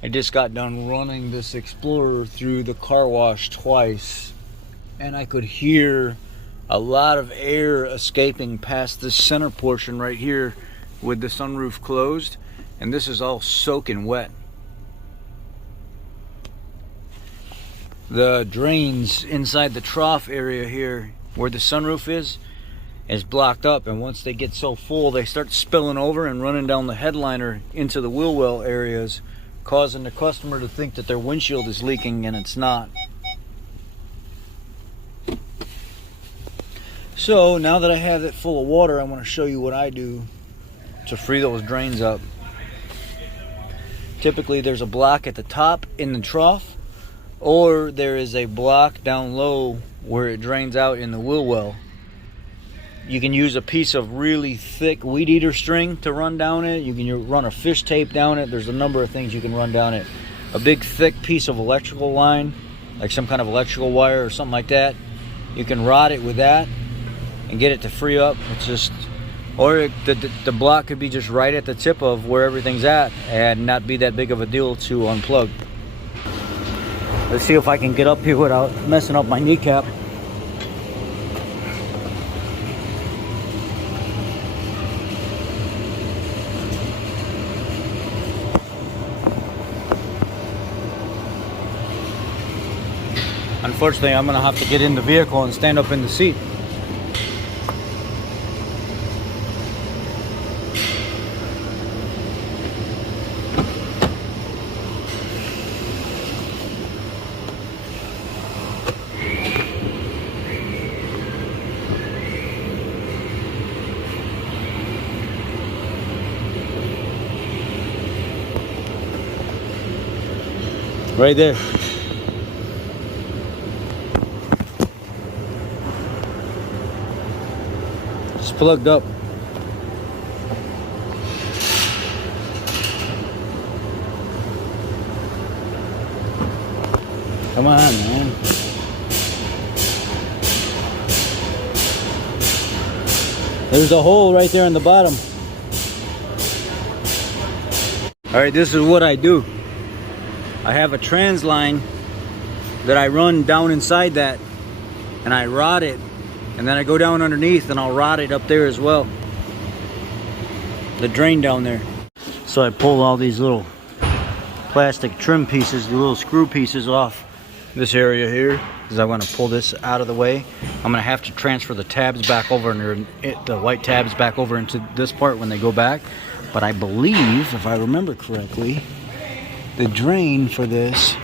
I just got done running this Explorer through the car wash twice, and I could hear a lot of air escaping past this center portion right here with the sunroof closed, and this is all soaking wet. The drains inside the trough area here where the sunroof is blocked up, and once they get so full they start spilling over and running down the headliner into the wheel well areas, causing the customer to think that their windshield is leaking, and it's not. So now that I have it full of water, I want to show you what I do to free those drains up. Typically there's a block at the top in the trough, or there is a block down low where it drains out in the wheel well. You can use a piece of really thick weed eater string to run down it. You can run a fish tape down it. There's a number of things you can run down it. A big thick piece of electrical line, like some kind of electrical wire or something like that, you can rod it with that and get it to free up. It's just, or the block could be just right at the tip of where everything's at and not be that big of a deal to unplug. Let's see if I can get up here without messing up my kneecap. Unfortunately, I'm gonna have to get in the vehicle and stand up in the seat. Right there. It's plugged up. Come on, man. There's a hole right there in the bottom. All right, this is what I do. I have a trans line that I run down inside that, and I rod it, and then I go down underneath and I'll rod it up there as well, the drain down there. So I pull all these little plastic trim pieces, the little screw pieces off this area here, because I want to pull this out of the way. I'm gonna have to transfer the tabs back over, and the white tabs back over into this part when they go back. But I believe, if I remember correctly, the drain for this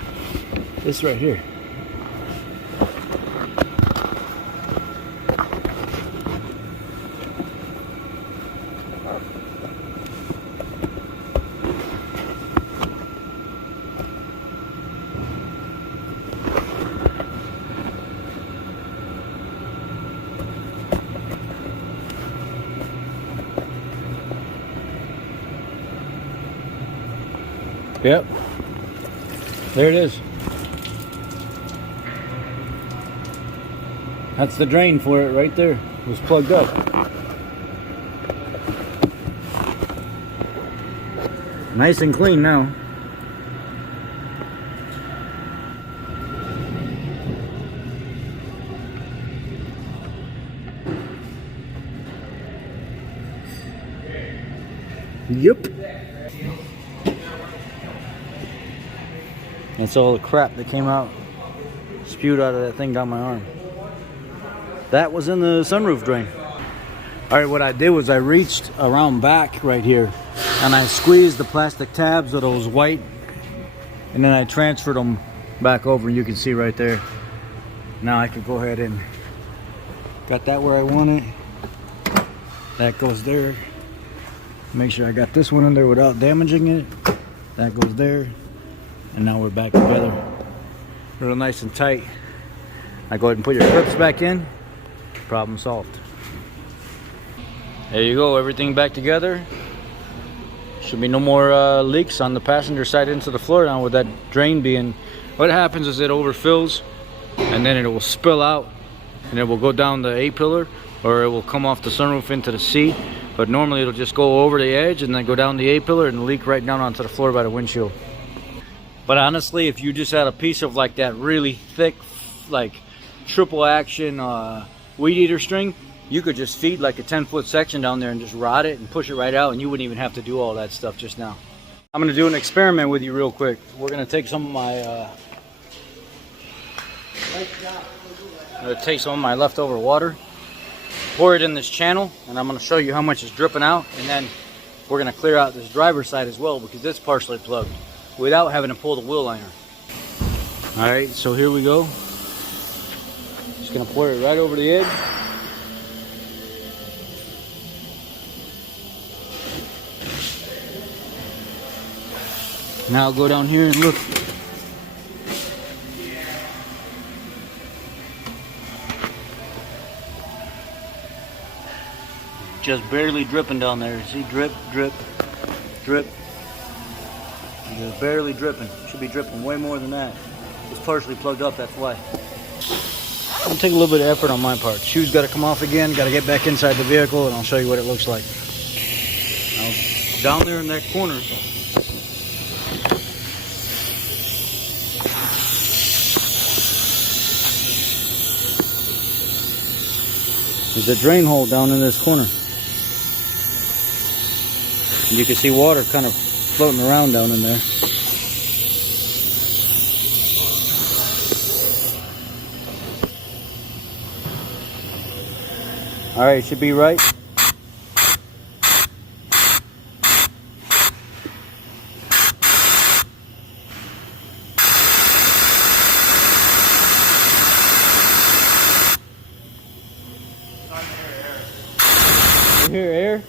right here. Yep, there it is. That's the drain for it right there. It was plugged up. Nice and clean now. Yep. That's all the crap that came out, spewed out of that thing down my arm. That was in the sunroof drain. All right, what I did was I reached around back right here and I squeezed the plastic tabs of those white, and then I transferred them back over. You can see right there. Now I could go ahead and got that where I want it. That goes there. Make sure I got this one in there without damaging it. That goes there. And now we're back together. Real nice and tight. Now go ahead and put your clips back in. Problem solved. There you go, everything back together. Should be no more leaks on the passenger side into the floor now with that drain being. What happens is it overfills and then it will spill out and it will go down the A-pillar, or it will come off the sunroof into the seat. But normally it'll just go over the edge and then go down the A-pillar and leak right down onto the floor by the windshield. But honestly, if you just had a piece of like that really thick, like triple action weed eater string, you could just feed like a 10-foot section down there and just rod it and push it right out, and you wouldn't even have to do all that stuff just now. I'm gonna do an experiment with you real quick. We're gonna take some of my leftover water, pour it in this channel, and I'm gonna show you how much is dripping out, and then we're gonna clear out this driver's side as well because it's partially plugged without having to pull the wheel liner. All right, so here we go. Just gonna pour it right over the edge. Now I'll go down here and look. Just barely dripping down there. See, drip, drip, drip. Just barely dripping. Should be dripping way more than that. It's partially plugged up, that's why. I'll take a little bit of effort on my part. Shoes got to come off again. Got to get back inside the vehicle, and I'll show you what it looks like. Now, down there in that corner, there's a drain hole down in this corner. And you can see water kind of floating around down in there. All right, should be right. You hear air?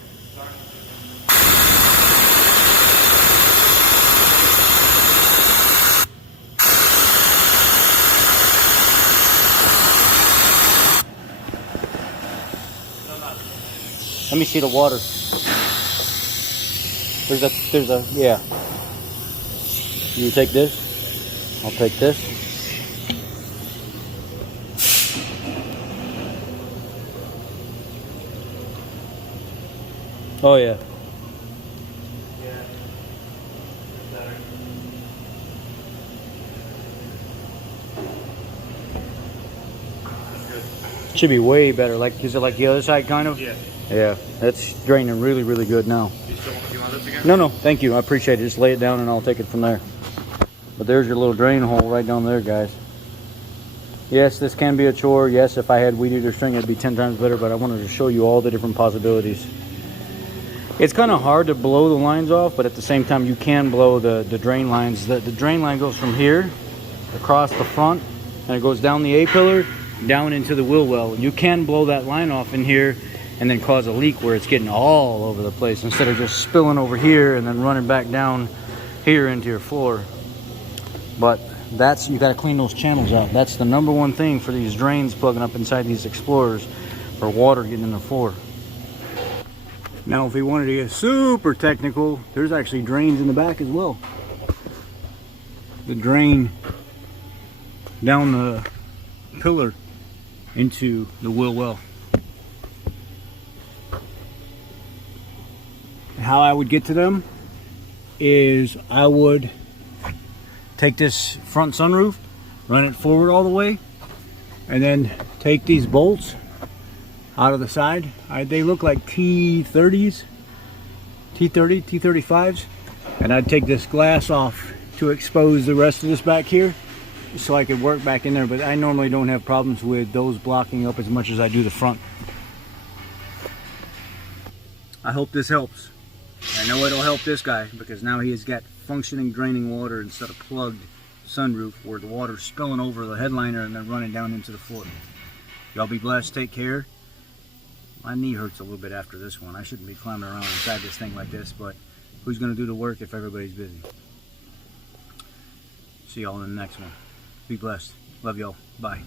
Let me see the water. There's a, yeah. You take this. I'll take this. Oh yeah. Should be way better. Like, is it like the other side kind of? Yeah. Yeah, that's draining really, really good now. You want this again? No, thank you. I appreciate it. Just lay it down and I'll take it from there. But there's your little drain hole right down there, guys. Yes, this can be a chore. Yes, if I had weed eater string, it'd be 10 times better, but I wanted to show you all the different possibilities. It's kind of hard to blow the lines off, but at the same time, you can blow the drain lines. The drain line goes from here across the front, and it goes down the A-pillar, down into the wheel well. You can blow that line off in here and then cause a leak where it's getting all over the place instead of just spilling over here and then running back down here into your floor. But that's, you got to clean those channels out. That's the number one thing for these drains plugging up inside these Explorers, for water getting in the floor. Now if we wanted to get super technical, there's actually drains in the back as well. The drain down the pillar into the wheel well. How I would get to them is I would take this front sunroof, run it forward all the way, and then take these bolts out of the side. They look like T30s, T35s, and I'd take this glass off to expose the rest of this back here so I could work back in there, but I normally don't have problems with those blocking up as much as I do the front. I hope this helps. I know it'll help this guy because now he has got functioning draining water instead of plugged sunroof where the water's spilling over the headliner and then running down into the floor. Y'all be blessed. Take care. My knee hurts a little bit after this one. I shouldn't be climbing around inside this thing like this, but who's going to do the work if everybody's busy? See y'all in the next one. Be blessed. Love y'all. Bye.